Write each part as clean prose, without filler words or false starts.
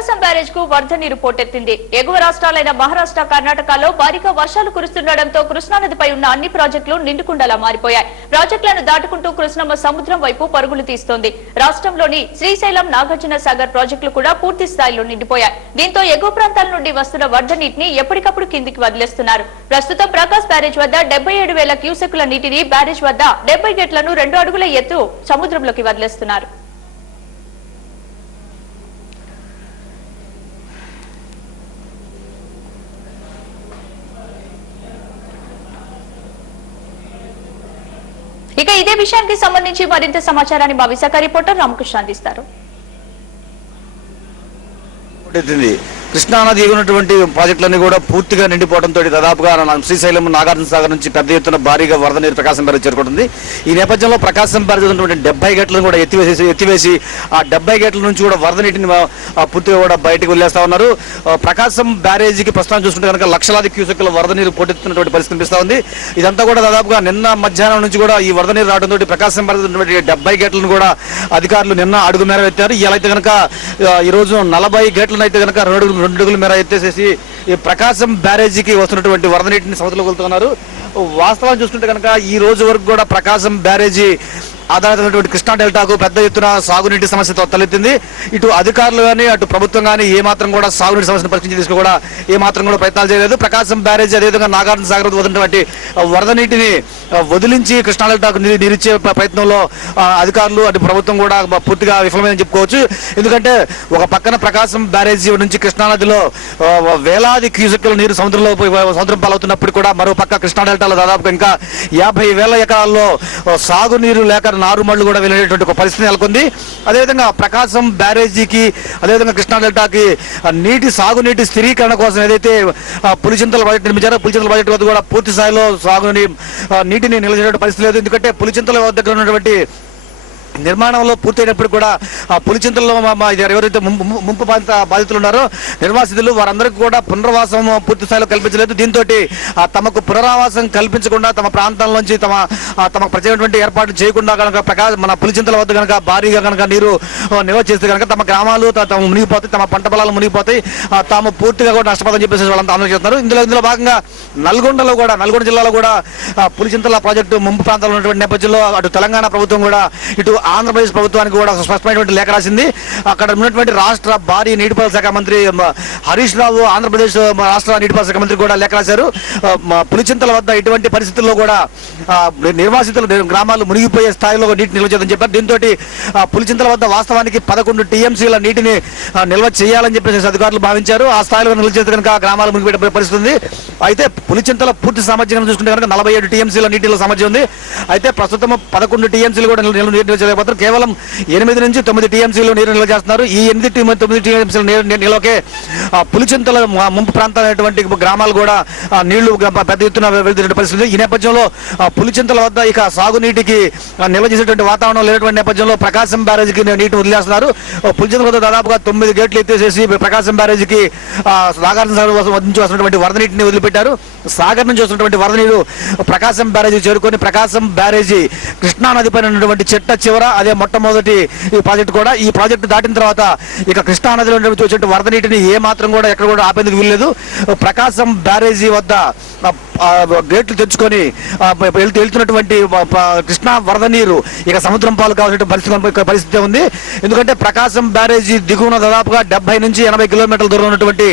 ప్రకాశం barrage కు వరద నీరు పోటెత్తింది. ఎగువ రాష్ట్రాలైన మహారాష్ట్ర, కర్ణాటకలో భారీగా వర్షాలు కురుస్తుండటంతో కృష్ణానదిపై ఉన్న అన్ని ప్రాజెక్టులు నిండుకుండలా మారిపోయాయి. ప్రాజెక్టులను దాటుకుంటూ కృష్ణమ్మ సముద్రం వైపు పరుగులు తీస్తోంది. రాష్ట్రంలోని శ్రీశైలం, నాగార్జున సాగర్ ప్రాజెక్టులు కూడా పూర్తి స్థాయిలో నిండిపోయాయి. దీంతో ఎగువ ప్రాంతాల నుండి వస్తున్న వరద నీటిని ఎప్పటికప్పుడు కిందికి వదిలేస్తున్నారు. ప్రస్తుతం ప్రకాశ్ బ్యారేజ్ వద్ద 77,000 క్యూసెక్కుల నీటిని, బ్యారేజ్ వద్ద 70 గేట్లను 2 అడుగుల ఎత్తు సముద్రంలోకి వదిలేస్తున్నారు. ఇక ఇదే విషయానికి సంబంధించి మరింత సమాచారాన్ని మా విశాఖ రిపోర్టర్ రామకృష్ణ అందిస్తారు. కృష్ణానది ఉన్నటువంటి ప్రాజెక్టులన్నీ కూడా పూర్తిగా నిండిపోవడంతో దాదాపుగా శ్రీశైలం, నాగార్జున సాగర్ నుంచి పెద్ద ఎత్తున భారీగా వరద నీరు ప్రకాశం బ్యారేజ్ చేరుకుంటుంది. ఈ నేపథ్యంలో ప్రకాశం బ్యారేజ్ ఉన్నటువంటి 70 గేట్లను కూడా ఎత్తివేసి ఆ 70 గేట్ల నుంచి కూడా వరద నీటిని పూర్తిగా కూడా బయటకు వదిలేస్తా ఉన్నారు. ప్రకాశం బ్యారేజీకి ప్రస్తుతం చూసుకుంటే కనుక లక్షలాది క్యూసెక్కుల వరద నీరు పోటెత్తున్నటువంటి పరిస్థితి కనిపిస్తా ఉంది. ఇదంతా కూడా దాదాపుగా నిన్న మధ్యాహ్నం నుంచి కూడా ఈ వరద నీరు రావడంతో ప్రకాశం బ్యారేజ్ ఉన్నటువంటి 70 గేట్లను కూడా అధికారులు నిన్న అడుగు మేర ఎత్తారు. ఇలా అయితే కనుక ఈ రోజు 40 గేట్లను అయితే కనుక 2 అడుగుల మేర ఎత్తేసేసి ఈ ప్రకాశం బ్యారేజీకి వస్తున్నటువంటి వరద నీటిని సముద్రంలోకి వెళ్తున్నారు. వాస్తవాన్ని చూసుకుంటే కనుక ఈ రోజు వరకు కూడా ప్రకాశం బ్యారేజీ ఆధారితమైనటువంటి కృష్ణా డెల్టాకు పెద్ద ఎత్తున సాగునీటి సమస్యతో తలెత్తింది. ఇటు అధికారులు కానీ అటు ప్రభుత్వం కానీ ఏమాత్రం కూడా సాగునీటి సమస్యను పరిష్కరించి తీసుకు కూడా ఏమాత్రం కూడా ప్రయత్నాలు చేయలేదు. ప్రకాశం బ్యారేజీ అదేవిధంగా నాగార్జున సాగర్ వదిలినటువంటి వరద నీటిని వదిలించి కృష్ణా డెల్టాకు నీరిచ్చే ప్రయత్నంలో అధికారులు అటు ప్రభుత్వం కూడా పూర్తిగా విఫలమైందని చెప్పుకోవచ్చు. ఎందుకంటే ఒక పక్కన ప్రకాశం బ్యారేజీ నుంచి కృష్ణానదిలో వేలాది క్యూసెక్కుల నీరు సముద్రం పాలవుతున్నప్పుడు కూడా మరో పక్క కృష్ణా డెల్టాలో దాదాపు ఇంకా 50,000 ఎకరాల్లో సాగునీరు లేక నారుమళ్లు కూడా వెళ్ళేటువంటి ఒక పరిస్థితి నెలకొంది. అదేవిధంగా ప్రకాశం బ్యారేజీకి అదేవిధంగా కృష్ణా డెల్టాకి సాగునీటి స్థిరీకరణ కోసం ఏదైతే పులిచింతల ప్రాజెక్టు నిర్మించారో పులిచింతల ప్రాజెక్టు వద్ద కూడా పూర్తి స్థాయిలో నీటిని నిల్వ చేసే పరిస్థితి లేదు. ఎందుకంటే పులిచింతల దగ్గర ఉన్నటువంటి నిర్మాణంలో పూర్తయినప్పుడు కూడా ఆ పులిచింతల్లో ఎవరైతే ముంపు బాధితులు ఉన్నారో నిర్వాసితులు వారందరికీ కూడా పునర్వాసం పూర్తి స్థాయిలో కల్పించలేదు. దీంతో తమకు పునరావాసం కల్పించకుండా తమ ప్రాంతాల్లోంచి తమకు ప్రత్యేకటువంటి ఏర్పాట్లు చేయకుండా కనుక మన పులిచింతల వద్ద కనుక భారీగా కనుక నీరు నిల్వ చేస్తే కనుక తమ గ్రామాలు తమ మునిగిపోతాయి, తమ పంట పొలాలు మునిగిపోతాయి, తాము పూర్తిగా కూడా నష్టపోదని చెప్పేసి వాళ్ళంతా ఆందోళన చేస్తున్నారు. ఇందులో భాగంగా నల్గొండ జిల్లాలో కూడా పులిచింతల ప్రాజెక్టు ముంపు ప్రాంతాల్లో ఉన్నటువంటి నేపథ్యంలో అటు తెలంగాణ ప్రభుత్వం కూడా ఇటు ఆంధ్రప్రదేశ్ ప్రభుత్వానికి కూడా స్పష్టమైనటువంటి లేఖ రాసింది. అక్కడ ఉన్నటువంటి రాష్ట్ర భారీ నీటిపారుదల శాఖ మంత్రి హరీష్ రావు ఆంధ్రప్రదేశ్ రాష్ట్ర నీటిపారుదల శాఖ మంత్రి కూడా లేఖ రాశారు. పులిచింతల వద్ద ఇటువంటి పరిస్థితుల్లో కూడా నిర్వాసితులు గ్రామాలు మునిగిపోయే స్థాయిలో నీటి నిల్వ చేయాలని చెప్పారు. దీంతో పులిచింతల వద్ద వాస్తవానికి 11 టీఎంసీల నీటిని నిల్వ చేయాలని చెప్పేసి అధికారులు భావించారు. ఆ స్థాయిలో నిల్వ చేస్తే కనుక గ్రామాలు మునిగిపోయే పరిస్థితి ఉంది. అయితే పులిచింతల పూర్తి సామర్థ్యం చూసుకుంటే కనుక 47 టీఎంసీల నీటిలో సామర్థ్యం ఉంది. అయితే ప్రస్తుతం 11 టీఎంసీలు కూడా నిల్వ కేవలం 8 నుంచి 9 టీఎంసీలు నీరు నిల్వ చేస్తున్నారు. ఈ 8-9 టీఎంసీల నిల్వకే పులిచింతల ముంపు ప్రాంతాలైనటువంటి గ్రామాలు కూడా నీళ్లు పెద్ద ఎత్తున వెళ్తున్న పరిస్థితి. ఈ నేపథ్యంలో పులిచింతల వద్ద ఇక సాగునీటికి నిల్వ చేసేటువంటి వాతావరణం లేనటువంటి నేపథ్యంలో ప్రకాశం బ్యారేజీకి నీటిని వదిలేస్తున్నారు. పులిచింతల వద్ద దాదాపుగా 9 గేట్లు ఎత్తేసేసి ప్రకాశం బ్యారేజీకి నాగార్జున సాగర్ నుంచి వస్తున్నటువంటి వరద నీటిని వదిలిపెట్టారు. సాగర్ నుంచి వస్తున్నటువంటి వరద నీరు ప్రకాశం బ్యారేజీ చేరుకొని ప్రకాశం బ్యారేజీ కృష్ణా నది పైన ఉన్నటువంటి చెట్ట చివర అదే మొట్టమొదటి ఈ ప్రాజెక్టు కూడా ఈ ప్రాజెక్టు దాటిన తర్వాత ఇక కృష్ణా నదిలో వచ్చే వరద నీటిని ఏ మాత్రం కూడా ఎక్కడ కూడా ఆపేందుకు వీల్లేదు. ప్రకాశం బ్యారేజీ వద్ద గేట్లు తెచ్చుకొని వెళ్తున్నటువంటి కృష్ణా వరద నీరు ఇక సముద్రం పాలు కావాల్సిన పరిస్థితి ఉంది. ఎందుకంటే ప్రకాశం బ్యారేజీ దిగువన దాదాపుగా 70 నుంచి 80 కిలోమీటర్ల దూరం ఉన్నటువంటి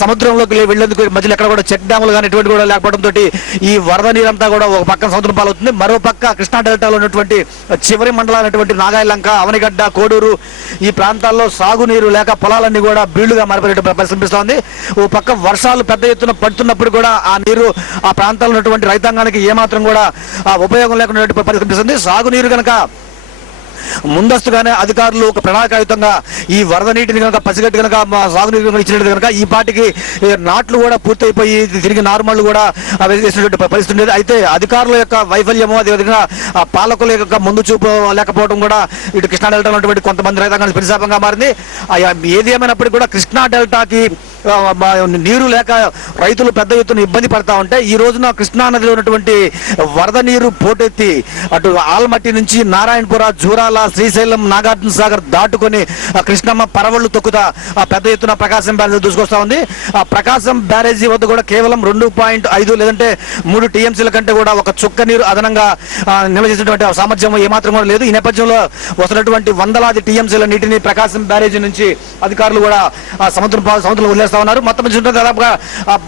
సముద్రంలోకి వెళ్లేందుకు మధ్యలో ఎక్కడ కూడా చెక్ డ్యాములు కానీ ఎటువంటి కూడా లేకపోవడంతో ఈ వరద నీరంతా కూడా ఒక పక్క సముద్రం పాలు అవుతుంది. మరో పక్క కృష్ణా డెల్టాలో ఉన్నటువంటి చివరి మండలాలైనటువంటి నాగాయలంక, అవనిగడ్డ, కోడూరు ఈ ప్రాంతాల్లో సాగునీరు లేక పొలాలన్నీ కూడా బీళ్లుగా మారిపోయే పరిస్థితి కనిపిస్తోంది. ఓ పక్క వర్షాలు పెద్ద ఎత్తున పడుతున్నప్పుడు కూడా ఆ నీరు ఆ ప్రాంతాల్లో ఉన్నటువంటి రైతాంగానికి ఏమాత్రం కూడా ఉపయోగం లేకుండా పరిస్థితి కనిపిస్తుంది. సాగునీరు కనుక ముందస్తుగానే అధికారులు ఒక ప్రణాళికాయుతంగా ఈ వరద నీటిని కనుక పసిగట్టి కనుక సాగునీరు ఇచ్చినట్టు కనుక ఈ పాటికి నాట్లు కూడా పూర్తయిపోయి తిరిగి నార్మల్ కూడా వేసినటువంటి పరిస్థితి ఉండేది. అయితే అధికారుల యొక్క వైఫల్యము అదేవిధంగా పాలకుల యొక్క ముందు చూపు లేకపోవడం కూడా ఇటు కృష్ణా డెల్టా ఉన్నటువంటి కొంతమంది రైతాంగానికి పరిశాపంగా మారింది. ఏది ఏమైనప్పటికీ కూడా కృష్ణా డెల్టాకి నీరు లేక రైతులు పెద్ద ఎత్తున ఇబ్బంది పడతా ఉంటే ఈ రోజున కృష్ణా నదిలో ఉన్నటువంటి వరద నీరు పోటెత్తి అటు ఆల్మట్టి నుంచి నారాయణపుర, జూరాల, శ్రీశైలం, నాగార్జున సాగర్ దాటుకొని కృష్ణమ్మ పరవళ్లు తొక్కుతా పెద్ద ఎత్తున ప్రకాశం బ్యారేజీ దూసుకొస్తా ఉంది. ఆ ప్రకాశం బ్యారేజీ వద్ద కూడా కేవలం 2.5 లేదంటే 3 టీఎంసీల కంటే కూడా ఒక చుక్క నీరు అదనంగా నిల్వ చేసినటువంటి సామర్థ్యం ఏమాత్రం కూడా లేదు. ఈ నేపథ్యంలో వస్తున్నటువంటి వందలాది టీఎంసీల నీటిని ప్రకాశం బ్యారేజీ నుంచి అధికారులు కూడా సముద్రంలో వదిలేస్తా ఉన్నారు. మొత్తం చూస్తుంటే దాదాపుగా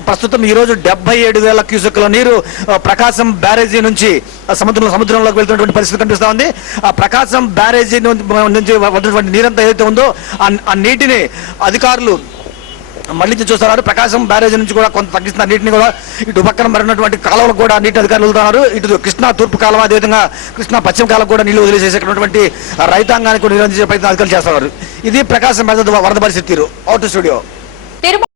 ప్రస్తుతం ఈ రోజు 77,000 క్యూసెక్ల నీరు ప్రకాశం బ్యారేజీ నుంచి సముద్రంలోకి వెళ్తున్నటువంటి పరిస్థితి కనిపిస్తా ఉంది. ఆ ప్రకాశం బ్యారేజీ నుంచి వచ్చినటువంటి నీరంతా ఏదైతే ఉందో ఆ నీటిని అధికారులు మళ్లించి చూస్తున్నారు. ప్రకాశం బ్యారేజీ నుంచి కూడా కొంత తగ్గిస్తున్న నీటిని కూడా ఇటు పక్కన మరినటువంటి కాలువలకు కూడా నీటి అధికారులు వదులుతున్నారు. ఇటు కృష్ణా తూర్పు కాలువ, అదేవిధంగా కృష్ణా పశ్చిమ కాలువ కూడా నీళ్లు వదిలేసేటటువంటి రైతాంగానికి నిరోధించే ప్రయత్నం అధికారులు చేస్తున్నారు. ఇది ప్రకాశం వరద పరిస్థితి. Out studio.